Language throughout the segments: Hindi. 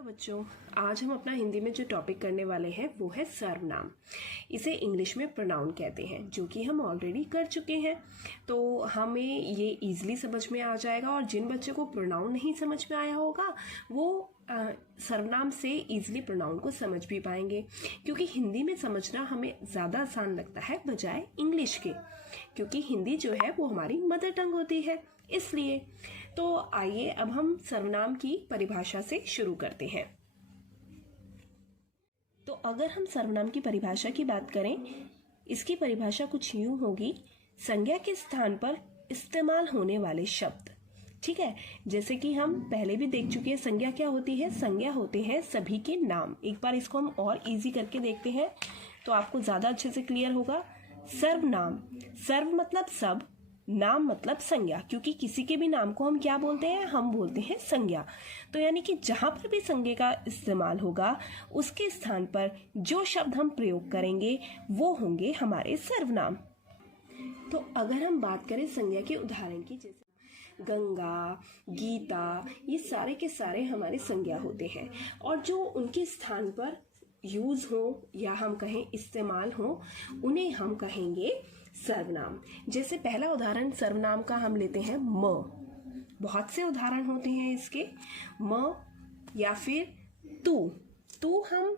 हेलो बच्चों, आज हम अपना हिंदी में जो टॉपिक करने वाले हैं वो है सर्वनाम। इसे इंग्लिश में प्रोनाउन कहते हैं, जो कि हम ऑलरेडी कर चुके हैं। तो हमें ये इजीली समझ में आ जाएगा, और जिन बच्चों को प्रोनाउन नहीं समझ में आया होगा वो सर्वनाम से इजीली प्रोनाउन को समझ भी पाएंगे, क्योंकि हिंदी में समझना हमें ज़्यादा आसान लगता है बजाय इंग्लिश के, क्योंकि हिंदी जो है वो हमारी मदर टंग होती है। इसलिए तो आइए अब हम सर्वनाम की परिभाषा से शुरू करते हैं। तो अगर हम सर्वनाम की परिभाषा की बात करें, इसकी परिभाषा कुछ यूं होगी: संज्ञा के स्थान पर इस्तेमाल होने वाले शब्द। ठीक है, जैसे कि हम पहले भी देख चुके हैं संज्ञा क्या होती है। संज्ञा होते हैं सभी के नाम। एक बार इसको हम और इजी करके देखते हैं तो आपको ज़्यादा अच्छे से क्लियर होगा। सर्वनाम, सर्व मतलब सब, नाम मतलब संज्ञा, क्योंकि किसी के भी नाम को हम क्या बोलते हैं, हम बोलते हैं संज्ञा। तो यानी कि जहां पर भी संज्ञा का इस्तेमाल होगा उसके स्थान पर जो शब्द हम प्रयोग करेंगे वो होंगे हमारे सर्वनाम। तो अगर हम बात करें संज्ञा के उदाहरण की, जैसे गंगा, गीता, ये सारे के सारे हमारे संज्ञा होते हैं, और जो उनके स्थान पर यूज हो या हम कहें इस्तेमाल हो उन्हें हम कहेंगे सर्वनाम। जैसे पहला उदाहरण सर्वनाम का हम लेते हैं म। बहुत से उदाहरण होते हैं इसके, म या फिर तू। तू हम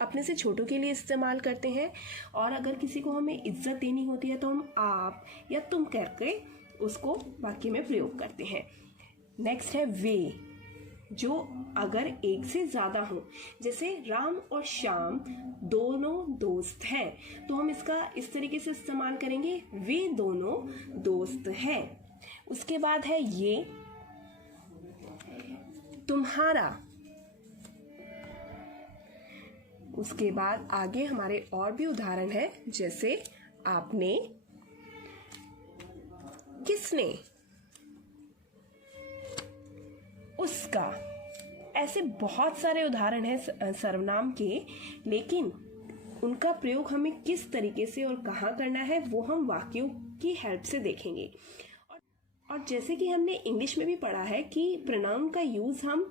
अपने से छोटों के लिए इस्तेमाल करते हैं, और अगर किसी को हमें इज्जत देनी होती है तो हम आप या तुम करके उसको वाक्य में प्रयोग करते हैं। नेक्स्ट है वे, जो अगर एक से ज़्यादा हो, जैसे राम और श्याम दोनों दोस्त हैं, तो हम इसका इस तरीके से इस्तेमाल करेंगे, वे दोनों दोस्त हैं। उसके बाद है ये, तुम्हारा। उसके बाद आगे हमारे और भी उदाहरण है, जैसे आपने, किसने, उसका। ऐसे बहुत सारे उदाहरण हैं सर्वनाम के, लेकिन उनका प्रयोग हमें किस तरीके से और कहाँ करना है वो हम वाक्यों की हेल्प से देखेंगे। और जैसे कि हमने इंग्लिश में भी पढ़ा है कि प्रोनाउन का यूज़ हम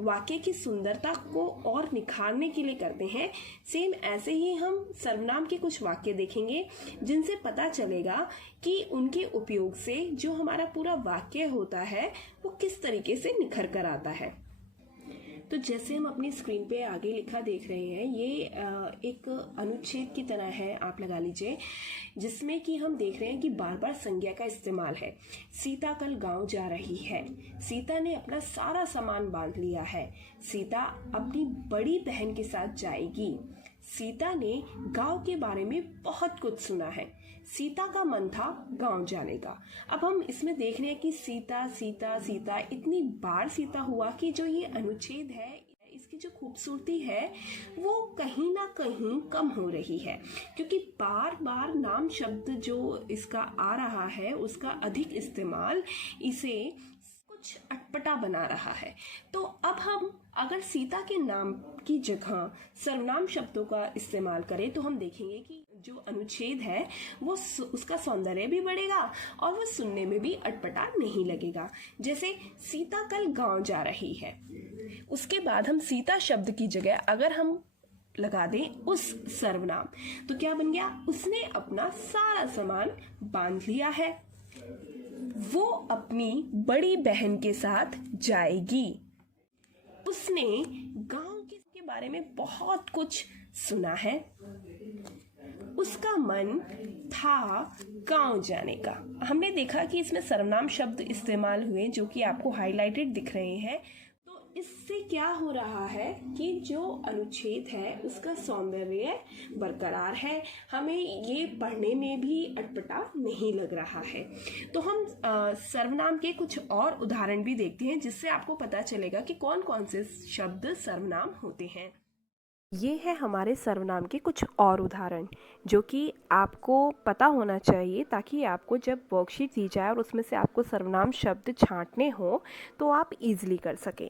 वाक्य की सुंदरता को और निखारने के लिए करते हैं, सेम ऐसे ही हम सर्वनाम के कुछ वाक्य देखेंगे जिनसे पता चलेगा कि उनके उपयोग से जो हमारा पूरा वाक्य होता है वो किस तरीके से निखर कर आता है। तो जैसे हम अपनी स्क्रीन पे आगे लिखा देख रहे हैं, ये एक अनुच्छेद की तरह है, आप लगा लीजिए, जिसमें कि हम देख रहे हैं कि बार बार संज्ञा का इस्तेमाल है। सीता कल गांव जा रही है। सीता ने अपना सारा सामान बांध लिया है। सीता अपनी बड़ी बहन के साथ जाएगी। सीता ने गांव के बारे में बहुत कुछ सुना है। सीता का मन था गांव जाने का। अब हम इसमें देख रहे हैं कि सीता सीता सीता इतनी बार सीता हुआ कि जो ये अनुच्छेद है इसकी जो खूबसूरती है वो कहीं ना कहीं कम हो रही है, क्योंकि बार बार नाम शब्द जो इसका आ रहा है उसका अधिक इस्तेमाल इसे कुछ अटपटा बना रहा है। तो अब हम अगर सीता के नाम की जगह सर्वनाम शब्दों का इस्तेमाल करें तो हम देखेंगे कि जो अनुच्छेद है वो उसका सौंदर्य भी बढ़ेगा और वो सुनने में भी अटपटा नहीं लगेगा। जैसे सीता कल गांव जा रही है, उसके बाद हम सीता शब्द की जगह अगर हम लगा दें उस सर्वनाम, तो क्या बन गया, उसने अपना सारा सामान बांध लिया है। वो अपनी बड़ी बहन के साथ जाएगी। उसने गांव के बारे में बहुत कुछ सुना है। उसका मन था गांव जाने का। हमने देखा कि इसमें सर्वनाम शब्द इस्तेमाल हुए जो कि आपको हाईलाइटेड दिख रहे हैं। तो इससे क्या हो रहा है कि जो अनुच्छेद है उसका सौंदर्य बरकरार है, हमें ये पढ़ने में भी अटपटा नहीं लग रहा है। तो हम सर्वनाम के कुछ और उदाहरण भी देखते हैं जिससे आपको पता चलेगा कि कौन कौन से शब्द सर्वनाम होते हैं। ये है हमारे सर्वनाम के कुछ और उदाहरण जो कि आपको पता होना चाहिए, ताकि आपको जब वर्कशीट दी जाए और उसमें से आपको सर्वनाम शब्द छांटने हो तो आप इजीली कर सकें।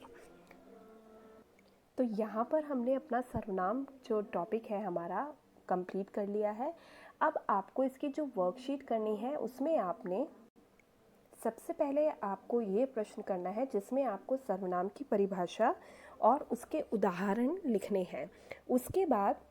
तो यहाँ पर हमने अपना सर्वनाम जो टॉपिक है हमारा कंप्लीट कर लिया है। अब आपको इसकी जो वर्कशीट करनी है उसमें आपने सबसे पहले आपको ये प्रश्न करना है जिसमें आपको सर्वनाम की परिभाषा और उसके उदाहरण लिखने हैं। उसके बाद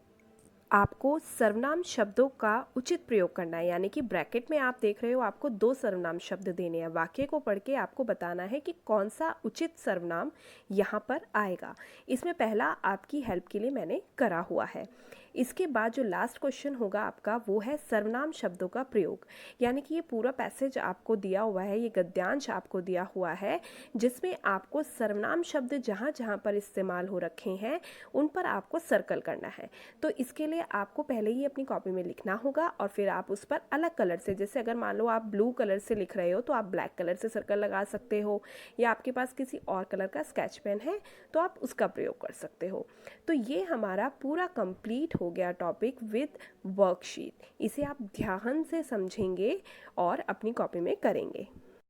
आपको सर्वनाम शब्दों का उचित प्रयोग करना है, यानी कि ब्रैकेट में आप देख रहे हो आपको 2 सर्वनाम शब्द देने हैं। वाक्य को पढ़ के आपको बताना है कि कौन सा उचित सर्वनाम यहाँ पर आएगा। इसमें पहला आपकी हेल्प के लिए मैंने करा हुआ है। इसके बाद जो लास्ट क्वेश्चन होगा आपका वो है सर्वनाम शब्दों का प्रयोग, यानी कि ये पूरा पैसेज आपको दिया हुआ है, ये गद्यांश आपको दिया हुआ है जिसमें आपको सर्वनाम शब्द जहाँ जहाँ पर इस्तेमाल हो रखे हैं उन पर आपको सर्कल करना है। तो इसके लिए आपको पहले ही अपनी कॉपी में लिखना होगा और फिर आप उस पर अलग कलर से, जैसे अगर मान लो आप ब्लू कलर से लिख रहे हो तो आप ब्लैक कलर से सर्कल लगा सकते हो, या आपके पास किसी और कलर का स्केच पेन है तो आप उसका प्रयोग कर सकते हो। तो ये हमारा पूरा कंप्लीट हो गया टॉपिक विद वर्कशीट। इसे आप ध्यान से समझेंगे और अपनी कॉपी में करेंगे।